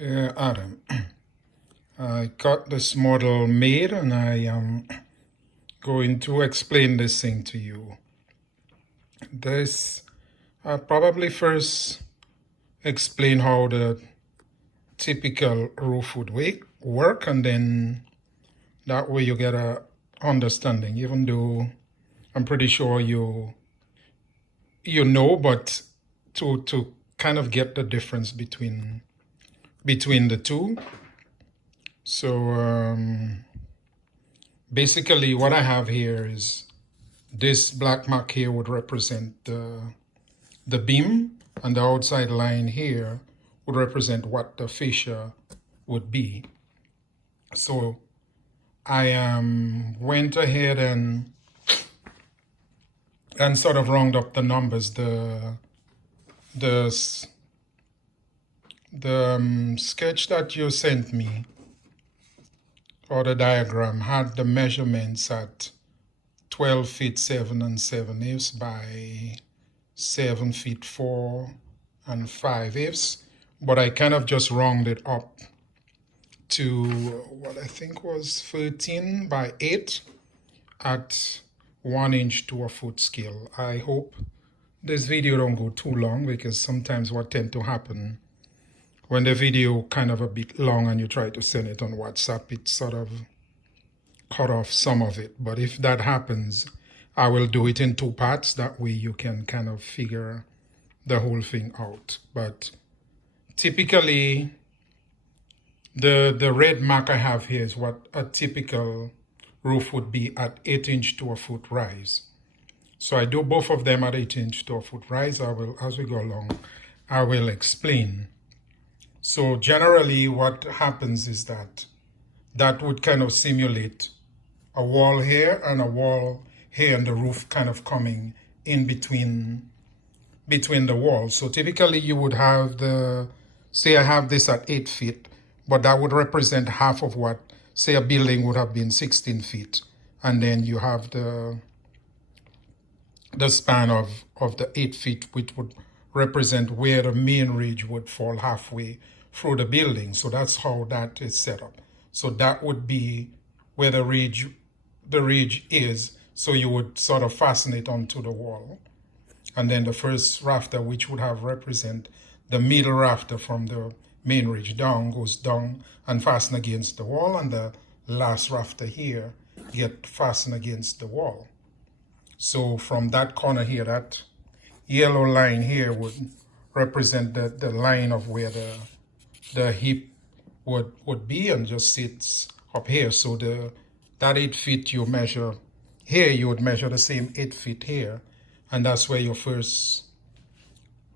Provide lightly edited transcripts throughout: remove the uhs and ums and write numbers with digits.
Adam, I got this model made and I am going to explain this thing to you. This, I'll probably first explain how the typical roof would work, and then that way you get a understanding, even though I'm pretty sure you know, but to kind of get the difference between the two. So basically what I have here is this black mark here would represent the beam, and the outside line here would represent what the fascia would be. So I went ahead and sort of round up the numbers. The sketch that you sent me, or the diagram, had the measurements at 12 feet 7 and 7/8 by 7 feet 4 and 5/8, but I kind of just rounded up to what I think was 13 by 8 at 1 inch to a foot scale. I hope this video don't go too long, because sometimes what tend to happen when the video kind of a bit long and you try to send it on WhatsApp, it sort of cut off some of it. But if that happens, I will do it in 2 parts. That way you can kind of figure the whole thing out. But typically, the red mark I have here is what a typical roof would be at 8 inch to a foot rise. So I do both of them at 8 inch to a foot rise. I will, as we go along, I will explain. So generally what happens is that would kind of simulate a wall here and a wall here, and the roof kind of coming in between the walls. So typically you would have say I have this at 8 feet, but that would represent half of what, say, a building would have been 16 feet. And then you have the span of the 8 feet, which would represent where the main ridge would fall halfway through the building. So that's how that is set up. So that would be where the ridge is. So you would sort of fasten it onto the wall. And then the first rafter, which would have represent the middle rafter from the main ridge down, goes down and fasten against the wall. And the last rafter here get fastened against the wall. So from that corner here, that yellow line here would represent the line of where the hip would be, and just sits up here. So that 8 feet you measure here, you would measure the same 8 feet here, and that's where your first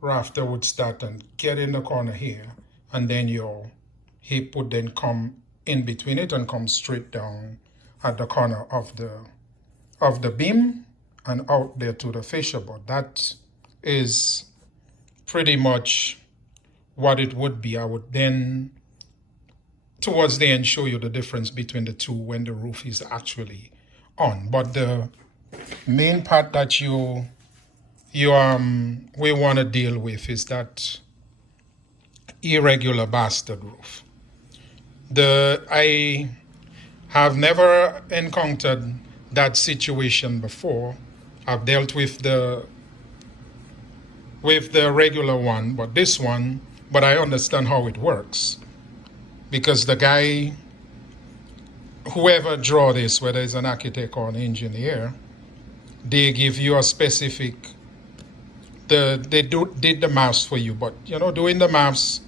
rafter would start and get in the corner here, and then your hip would then come in between it and come straight down at the corner of the beam and out there to the fascia board. That is pretty much what it would be. I would then, towards the end, show you the difference between the two when the roof is actually on. But the main part that we want to deal with is that irregular bastard roof. I have never encountered that situation before. I've dealt with the regular one, but this one, but I understand how it works, because the guy, whoever draw this, whether it's an architect or an engineer, they give you a specific, did the maths for you. But doing the maths,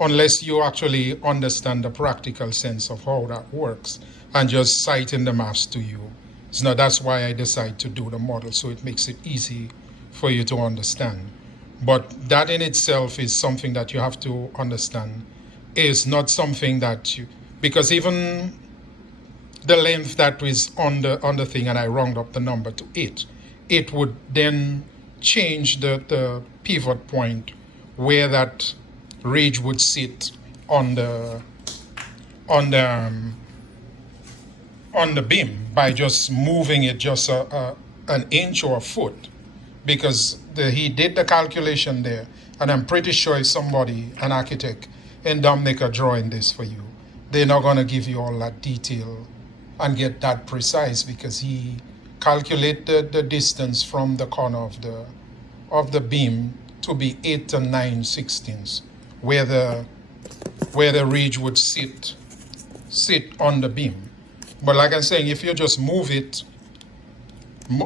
unless you actually understand the practical sense of how that works and just citing the maths to you, that's why I decide to do the model, so it makes it easy for you to understand. But that in itself is something that you have to understand, is not something that because even the length that is on the thing, and I round up the number to 8, it would then change the pivot point where that ridge would sit on the beam by just moving it just an inch or a foot, because he did the calculation there, and I'm pretty sure if somebody, an architect, in Dominica drawing this for you. They're not going to give you all that detail and get that precise, because he calculated the distance from the corner of the beam to be 8 and 9/16 where the ridge would sit on the beam. But like I'm saying, if you just move it,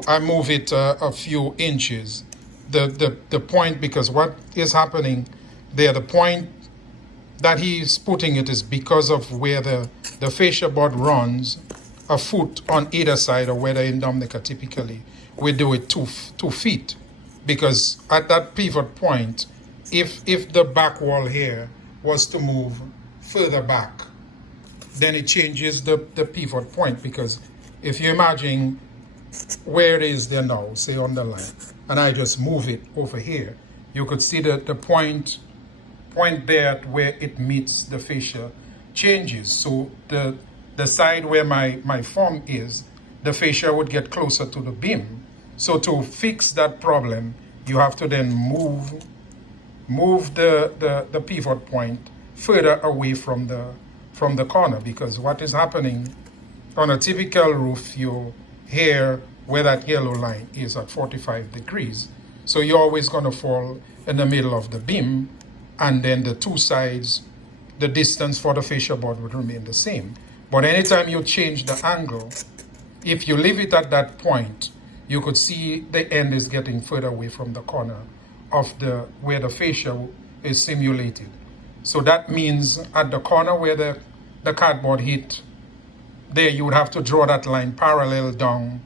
I move it a few inches, the point, because what is happening there, the point that he's putting it is because of where the fascia board runs a foot on either side, or whether in Dominica typically we do it 2 feet, because at that pivot point, if the back wall here was to move further back, then it changes the pivot point. Because if you imagine where it is there now, say on the line, and I just move it over here, you could see that the point there where it meets the fascia changes. So the side where my form is, the fascia would get closer to the beam. So to fix that problem, you have to then move the pivot point further away from the corner, because what is happening on a typical roof, you hear where that yellow line is at 45 degrees. So you're always going to fall in the middle of the beam, and then the two sides, the distance for the fascia board would remain the same. But anytime you change the angle, if you leave it at that point, you could see the end is getting further away from the corner of where the fascia is simulated. So that means at the corner where the cardboard hit, there you would have to draw that line parallel down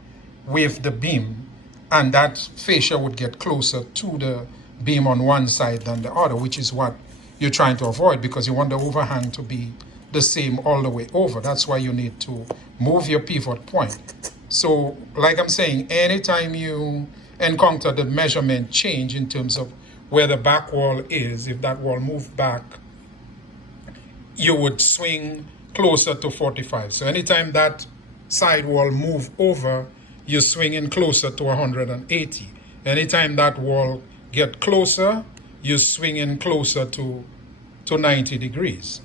with the beam, and that fascia would get closer to the beam on one side than the other, which is what you're trying to avoid, because you want the overhang to be the same all the way over. That's why you need to move your pivot point. So like I'm saying, anytime you encounter the measurement change in terms of where the back wall is, if that wall moved back, you would swing closer to 45. So anytime that side wall move over, you're swinging closer to 180. Anytime that wall get closer, you're swinging closer to 90 degrees.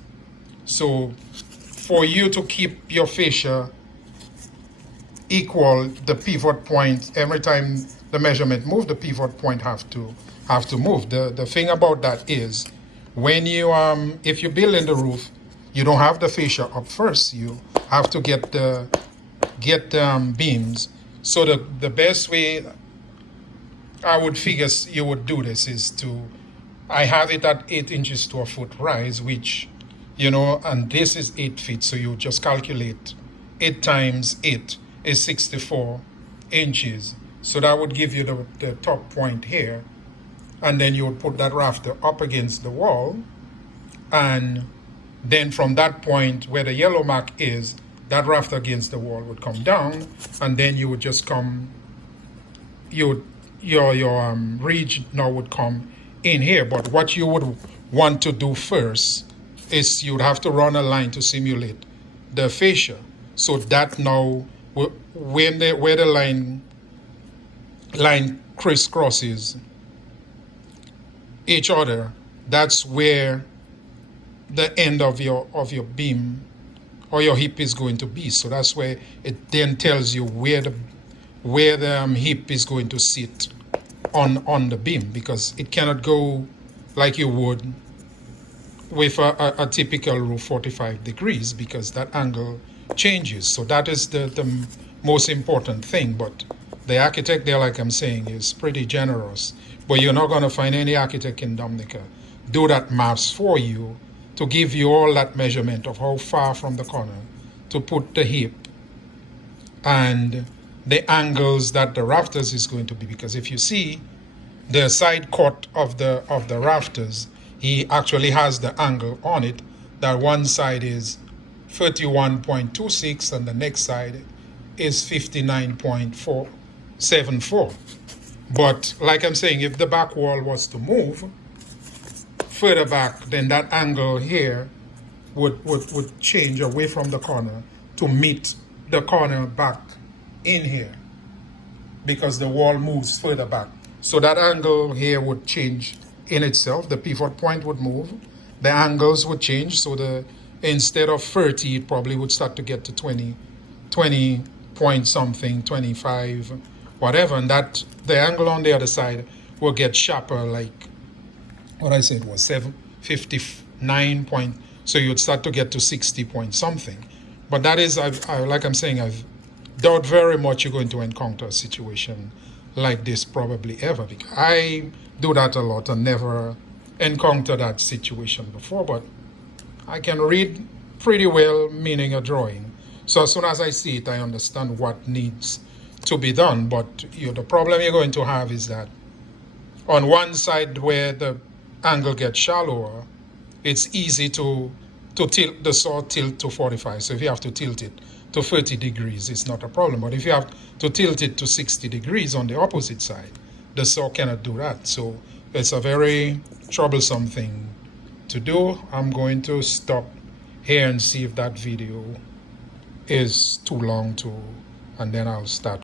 So for you to keep your fascia equal, the pivot point, every time the measurement move, the pivot point have to move. The thing about that is, when you if you build in the roof, you don't have the fascia up first. You have to get the beams. So the best way I would figure you would do this is I have it at 8 inches to a foot rise, which, and this is 8 feet. So you just calculate 8 times 8 is 64 inches. So that would give you the top point here. And then you would put that rafter up against the wall. And then from that point where the yellow mark is, that rafter against the wall would come down. And then you would just come, your ridge now would come in here. But what you would want to do first is you would have to run a line to simulate the fascia. So that now, where the line crisscrosses each other, that's where the end of your beam or your hip is going to be. So that's where it then tells you where the hip is going to sit on the beam, because it cannot go like you would with a typical roof 45 degrees, because that angle changes. So that is the most important thing. But the architect there, like I'm saying, is pretty generous. But you're not going to find any architect in Dominica do that maths for you to give you all that measurement of how far from the corner to put the hip and the angles that the rafters is going to be. Because if you see the side cut of the rafters, he actually has the angle on it, that one side is 31.26 and the next side is 59.474. But like I'm saying, if the back wall was to move further back, then that angle here would change away from the corner to meet the corner back in here, because the wall moves further back. So that angle here would change in itself. The pivot point would move, the angles would change. So the instead of 30, it probably would start to get to 20 point something, 25, whatever. And that the angle on the other side will get sharper, like what I said was 59 point. So you'd start to get to 60 point something. But that is, like I'm saying, I've doubt very much you're going to encounter a situation like this probably ever, because I do that a lot and never encountered that situation before. But I can read pretty well meaning a drawing. So as soon as I see it, I understand what needs to be done. But the problem you're going to have is that on one side where the angle gets shallower, it's easy to tilt the saw to 45. So if you have to tilt it to 30 degrees, it's not a problem. But if you have to tilt it to 60 degrees on the opposite side, the saw cannot do that. So it's a very troublesome thing to do. I'm going to stop here and see if that video is too long and then I'll start